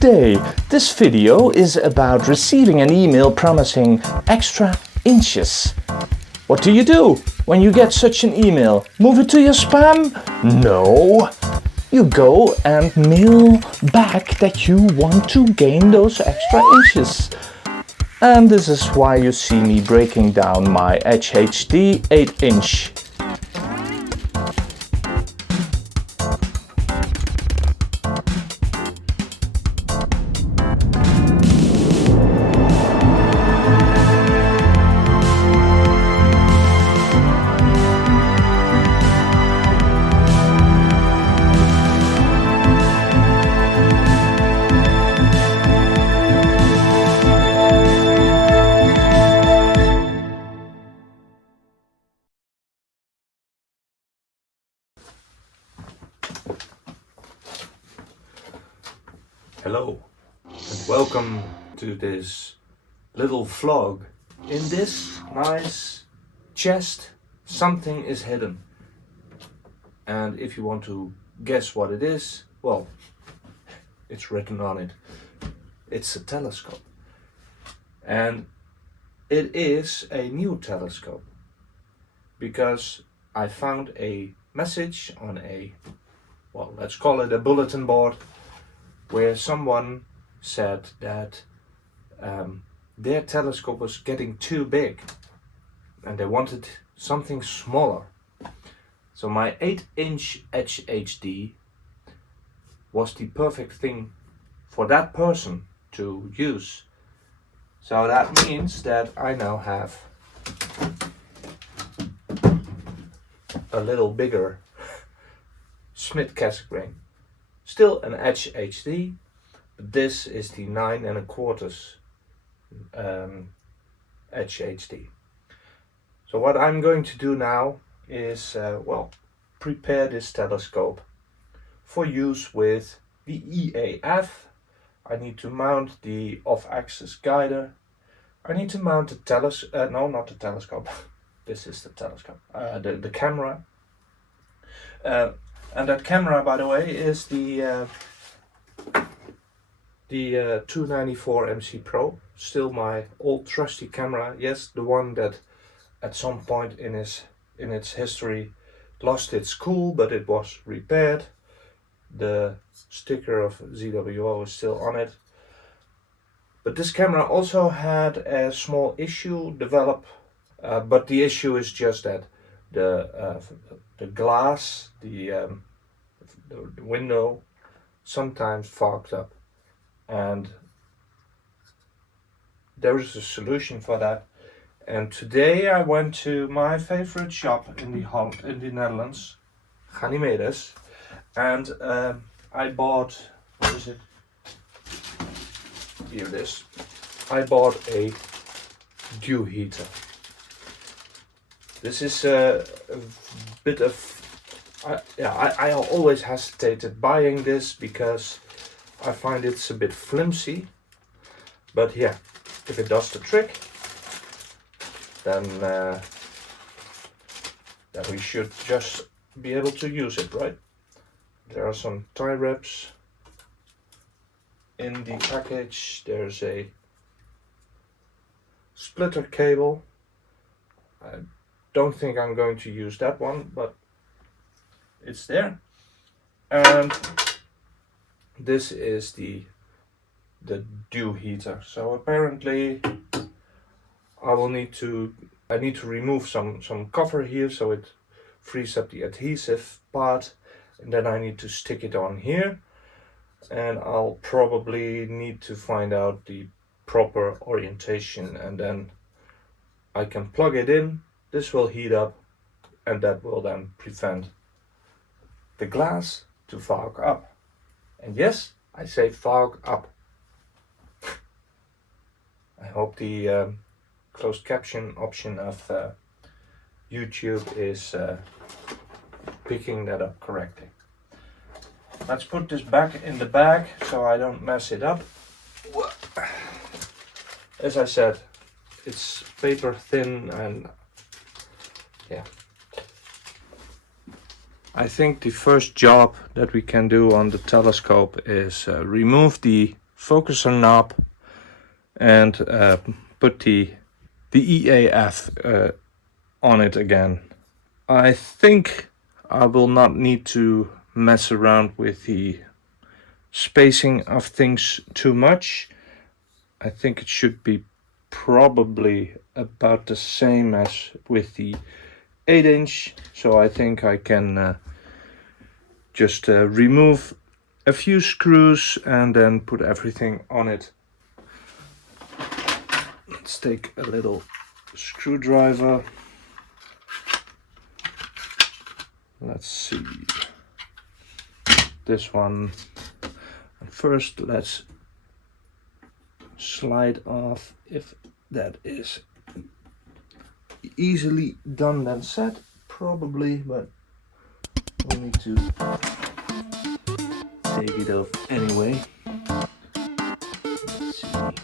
Good day! This video is about receiving an email promising extra inches. What do you do when you get such an email? Move it to your spam? No! You go and mail back that you want to gain those extra inches. And this is why you see me breaking down my EdgeHD 8-inch. Hello and welcome to this little vlog. In this nice chest something is hidden, and if you want to guess what it is, well, it's written on it. It's a telescope, and it is a new telescope because I found a message on a, well, let's call it a bulletin board, where someone said that their telescope was getting too big and they wanted something smaller. So my 8-inch EdgeHD was the perfect thing for that person to use. So that means that I now have a little bigger Smith Cassegrain. Still an EdgeHD, but this is the 9 1/4 EdgeHD. So what I'm going to do now is, well, prepare this telescope for use with the EAF. I need to mount the off-axis guider. I need to mount the telescope, no, not the telescope. This is the telescope, the camera. And that camera, by the way, is the 294MC Pro. Still my old trusty camera. Yes, the one that at some point in its history lost its cool, but it was repaired. The sticker of ZWO is still on it. But this camera also had a small issue develop, but the issue is just that the glass, the window sometimes fogged up, and there is a solution for that. And today I went to my favorite shop in the Netherlands, Ganymedes, and I bought, what is it? Here it is. I bought a dew heater. This is a bit of, I always hesitated buying this because I find it's a bit flimsy, but yeah, if it does the trick, then we should just be able to use it, right? There are some tie wraps in the package. There's a splitter cable. I don't think I'm going to use that one, but it's there. And this is the dew heater. So apparently I need to remove some cover here so it frees up the adhesive part, and then I need to stick it on here, and I'll probably need to find out the proper orientation, and then I can plug it in. This will heat up, and that will then prevent the glass to fog up. And yes, I say fog up. I hope the closed caption option of YouTube is picking that up correctly. Let's put this back in the bag so I don't mess it up. As I said, it's paper thin, and yeah. I think the first job that we can do on the telescope is remove the focuser knob and put the EAF on it again. I think I will not need to mess around with the spacing of things too much. I think it should be probably about the same as with the 8-inch, so I think I can just remove a few screws and then put everything on it. Let's take a little screwdriver. Let's see, this one. First, let's slide off, if that is easily done than said, probably, but we need to take it off anyway. Let's see.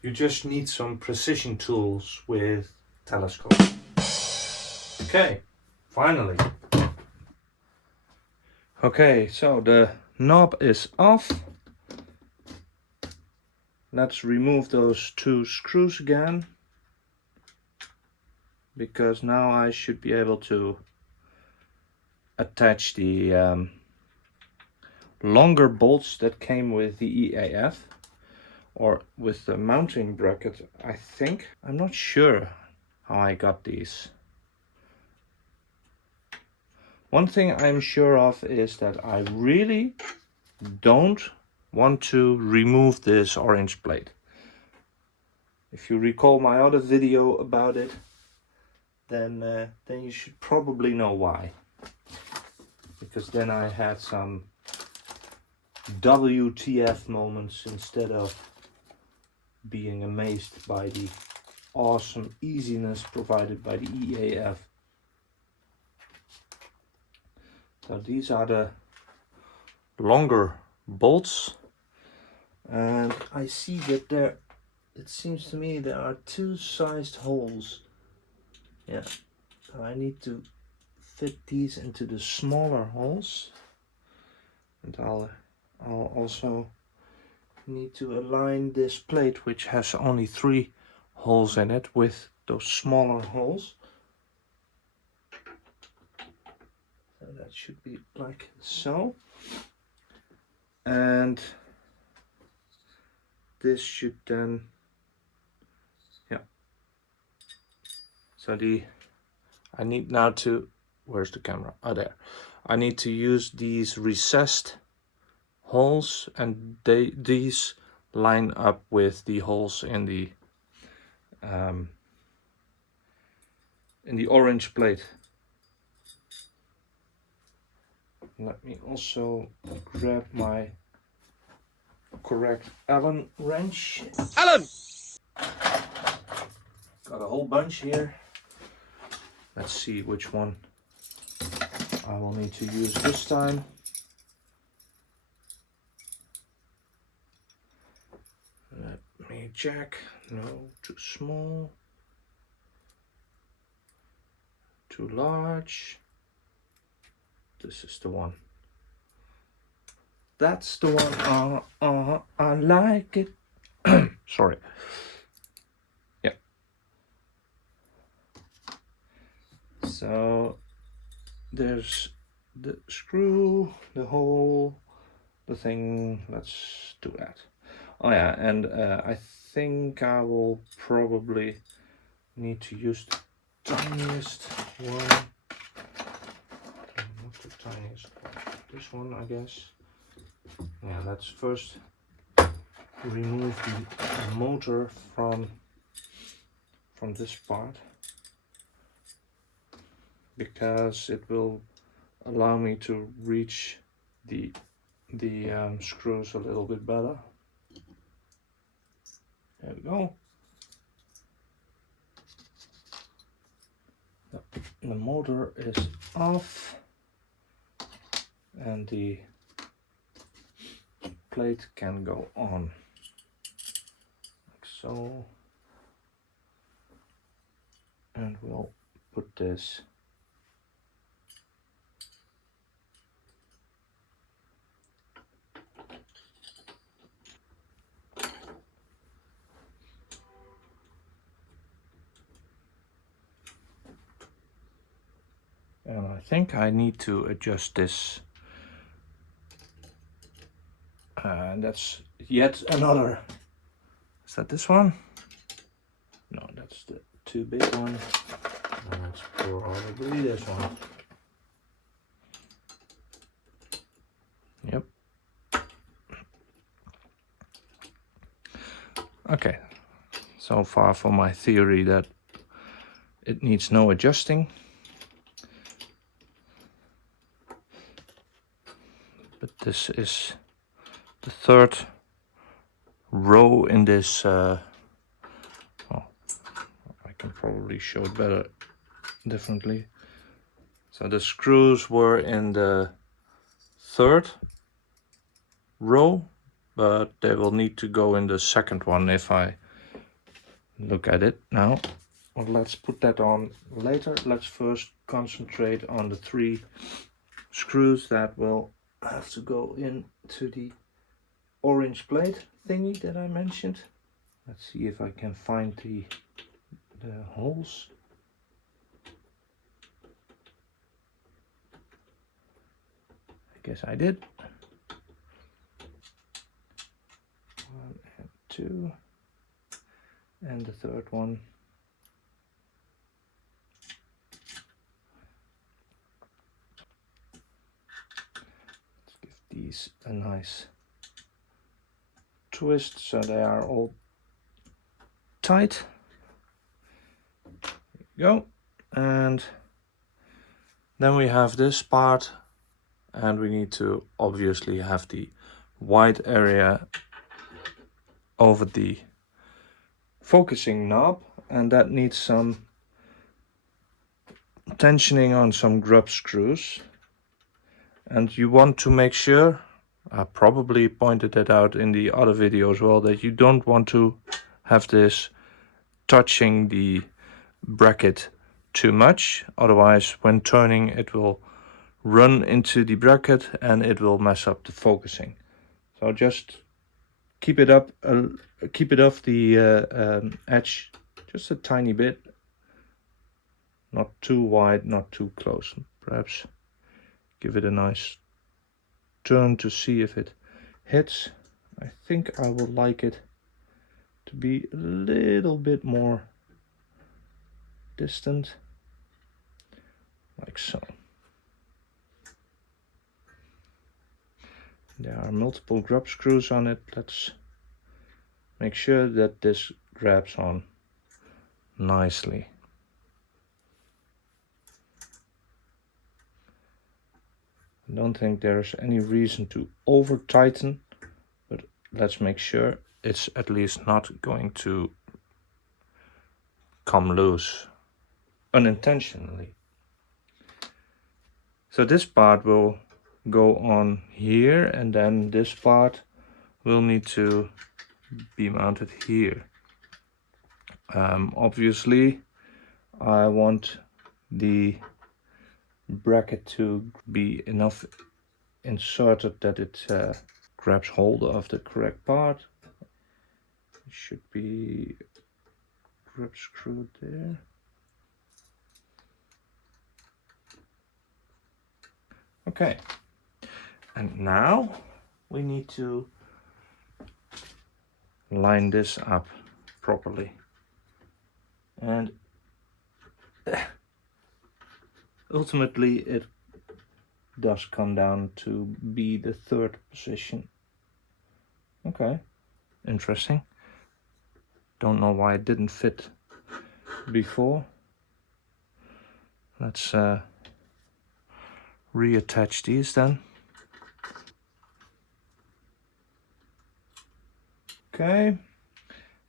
You just need some precision tools with telescope. Okay, finally. Okay, so the knob is off. Let's remove those two screws again, because now I should be able to attach the longer bolts that came with the EAF, or with the mounting bracket, I think. I'm not sure how I got these. One thing I'm sure of is that I really don't want to remove this orange plate. If you recall my other video about it, then you should probably know why. Because then I had some WTF moments instead of being amazed by the awesome easiness provided by the EAF. So these are the longer bolts, and I see that there, it seems to me there are two sized holes. Yeah, so I need to fit these into the smaller holes, and I'll also need to align this plate, which has only 3 holes in it, with those smaller holes. So that should be like so, and this should then, yeah. So I need now to, where's the camera? Oh, there. I need to use these recessed holes, and these line up with the holes in the orange plate. Let me also grab my correct Allen wrench. Allen! Got a whole bunch here. Let's see which one I will need to use this time. Let me check. No, too small. Too large. This is the one. That's the one. I like it. Sorry. Yeah. So there's the screw, the hole, the thing. Let's do that. Oh yeah, and I think I will probably need to use the tiniest one. Not the tiniest, this one, I guess. Yeah, let's first remove the motor from this part, because it will allow me to reach the screws a little bit better. There we go. the motor is off and the plate can go on like so, and we'll put this and I think I need to adjust this, and that's yet another. Is that this one? No, that's the too big one. That's probably this one. Yep. Okay. So far for my theory that it needs no adjusting. But this is the third row in this. Oh, I can probably show it better differently. So the screws were in the third row, but they will need to go in the second one if I look at it now. Well, let's put that on later. Let's first concentrate on the 3 screws that will have to go into the orange plate thingy that I mentioned. Let's see if I can find the holes. I guess I did. 1 and 2, and the third one. Let's give these a nice twist so they are all tight. There you go. And then we have this part, and we need to obviously have the white area over the focusing knob, and that needs some tensioning on some grub screws. And you want to make sure, I probably pointed that out in the other video as well, that you don't want to have this touching the bracket too much, otherwise when turning it will run into the bracket and it will mess up the focusing. So just keep it up, keep it off the edge just a tiny bit, not too wide, not too close. Perhaps give it a nice turn to see if it hits. I think I would like it to be a little bit more distant, like so. There are multiple grub screws on it. Let's make sure that this grabs on nicely. I don't think there's any reason to over tighten, but let's make sure it's at least not going to come loose unintentionally. So this part will go on here, and then this part will need to be mounted here. Obviously I want the bracket to be enough inserted that it grabs hold of the correct part. It should be grab screwed there. Okay, and now we need to line this up properly, and ultimately it does come down to be the third position. Okay, interesting. Don't know why it didn't fit before. Let's reattach these then. Okay,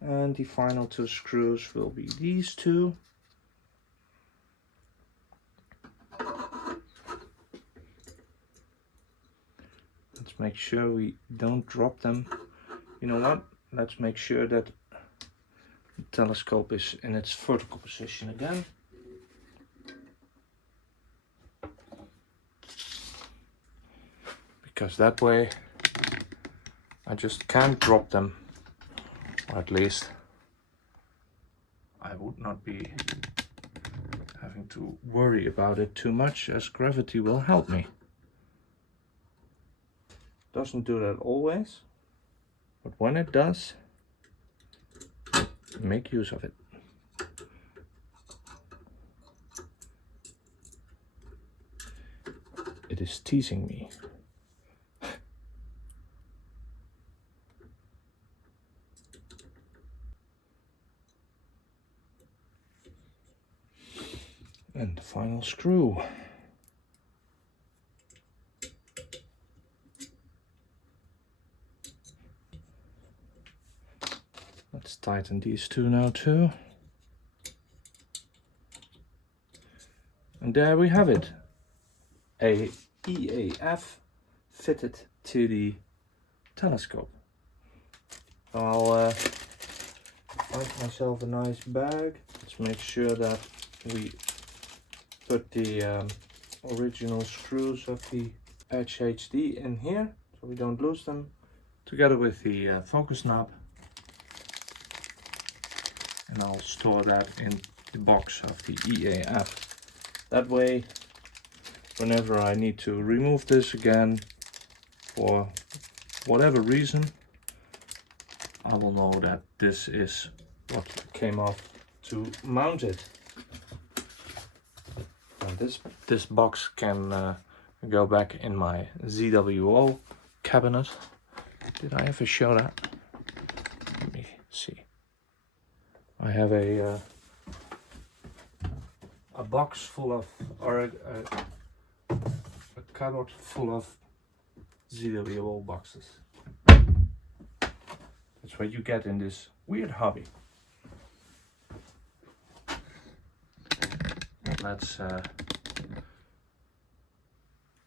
and the final 2 screws will be these 2. make sure we don't drop them. You know what? Let's make sure that the telescope is in its vertical position again. Because that way I just can't drop them, or at least I would not be having to worry about it too much, as gravity will help me. Doesn't do that always, but when it does, make use of it. It is teasing me. And the final screw. Let's tighten these two now too. And there we have it. A EAF fitted to the telescope. I'll find myself a nice bag. Let's make sure that we put the original screws of the EdgeHD in here so we don't lose them, together with the focus knob. And I'll store that in the box of the EAF. That way, whenever I need to remove this again for whatever reason, I will know that this is what came off to mount it. And this box can go back in my ZWO cabinet. Did I ever show that? Let me see. I have a box full of, or a cupboard full of ZWO boxes. That's what you get in this weird hobby. Let's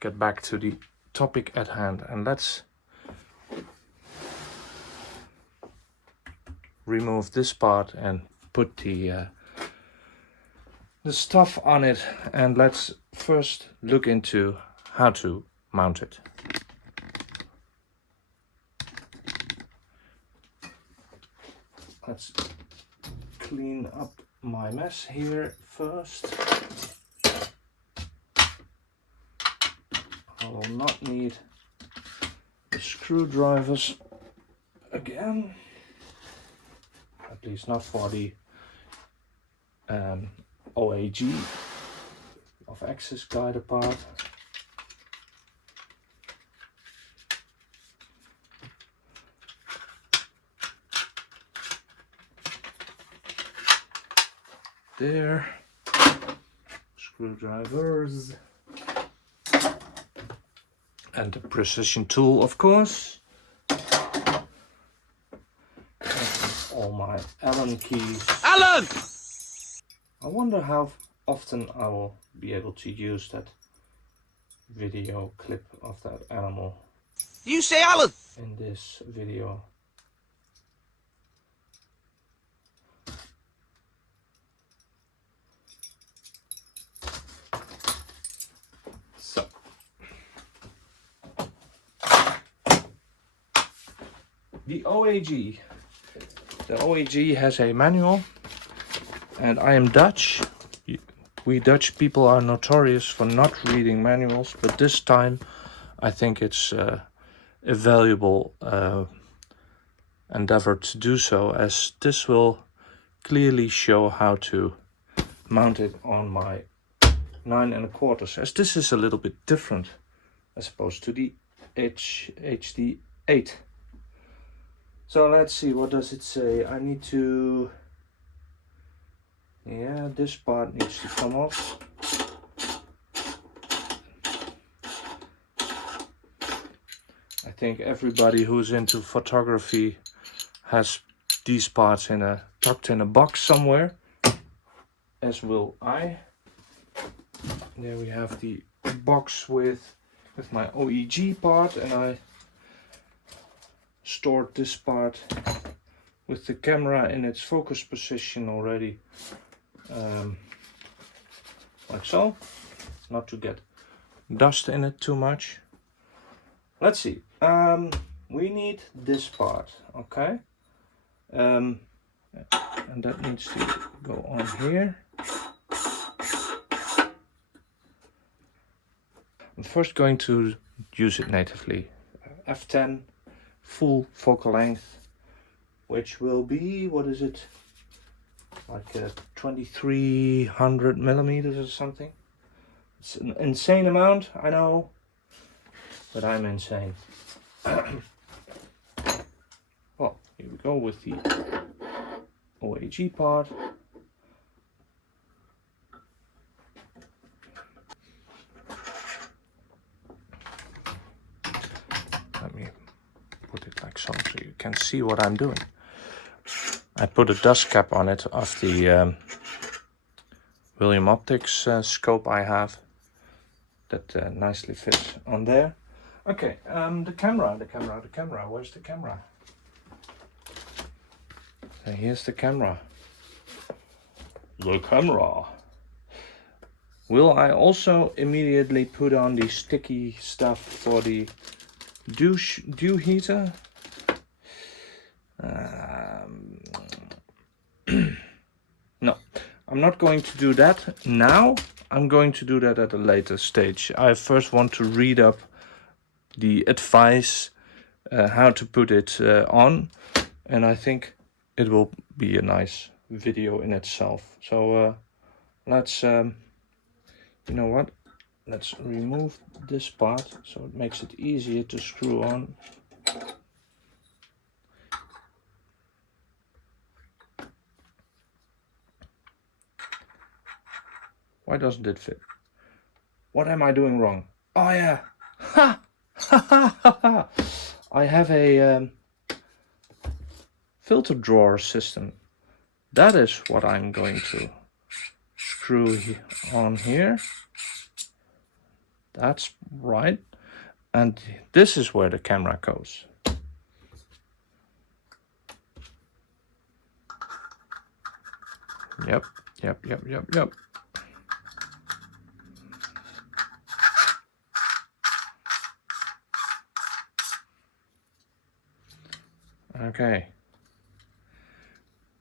get back to the topic at hand, and let's remove this part and put the stuff on it, and let's first look into how to mount it. Let's clean up my mess here first. I will not need the screwdrivers again, at least not for the OAG of axis guide part. There, screwdrivers, and the precision tool, of course, and all my Allen keys. Allen! I wonder how often I will be able to use that video clip of that animal. You say Allen! In this video. So, the OAG. The OAG has a manual, and I am Dutch. We Dutch people are notorious for not reading manuals, but this time I think it's a valuable endeavor to do so, as this will clearly show how to mount it on my 9 1/4, as this is a little bit different as opposed to the EdgeHD 8. So let's see, what does it say? I need to, yeah, this part needs to come off. I think everybody who's into photography has these parts tucked in a box somewhere, as will I. There we have the box with my OEG part, and I stored this part with the camera in its focus position already, like so, not to get dust in it too much. Let's see, we need this part, okay, and that needs to go on here. I'm first going to use it natively, f10 full focal length, which will be, what is it, like 2300 millimeters or something. It's an insane amount, I know, but I'm insane. Well, here we go with the OAG part. Let me put it like so you can see what I'm doing. I put a dust cap on it of the William Optics scope I have. That nicely fits on there. Okay, the camera, where's the camera? So here's the camera. The camera. Will I also immediately put on the sticky stuff for the dew heater? No, I'm not going to do that now. I'm going to do that at a later stage. I first want to read up the advice how to put it on, and I think it will be a nice video in itself. So let's you know what, let's remove this part so it makes it easier to screw on. Why doesn't it fit? What am I doing wrong? Oh yeah, ha ha ha ha ha! I have a filter drawer system. That is what I'm going to screw on here. That's right. And this is where the camera goes. Yep. Okay.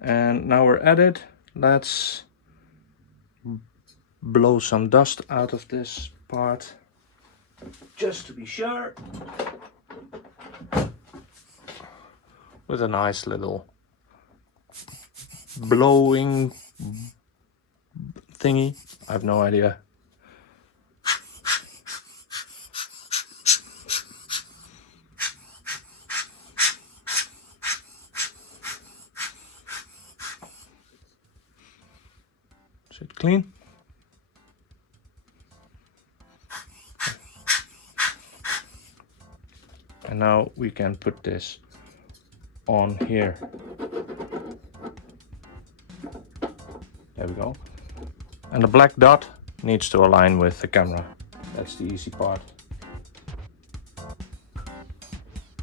And now we're at it. Let's blow some dust out of this part, just to be sure. With a nice little blowing thingy. I have no idea. Is it clean? And now we can put this on here. There we go. And the black dot needs to align with the camera. That's the easy part.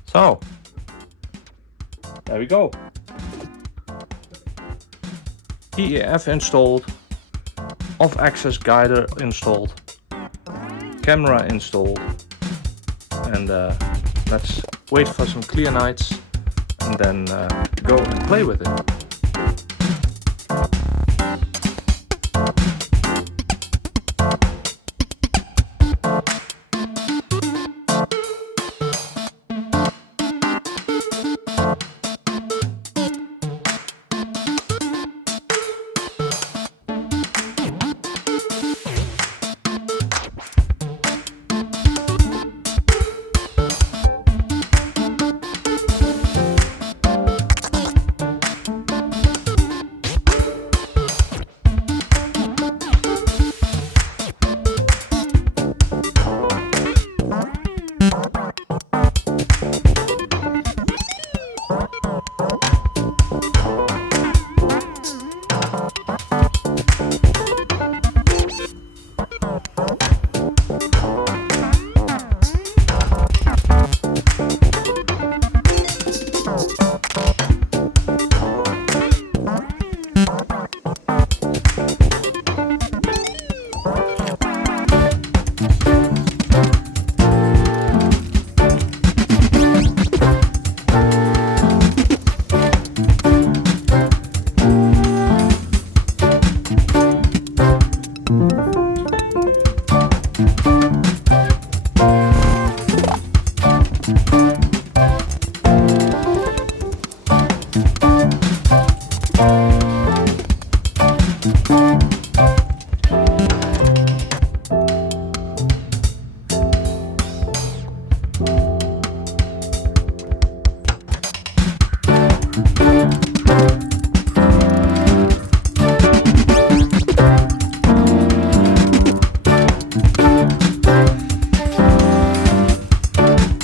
So, there we go. EAF installed, off-axis guider installed, camera installed, and let's wait for some clear nights and then go and play with it.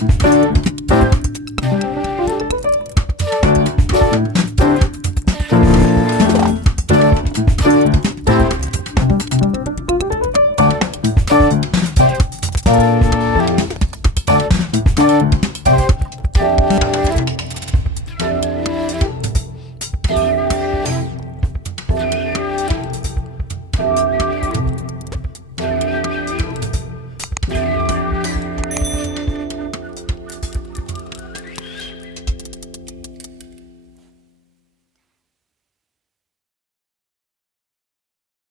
bye.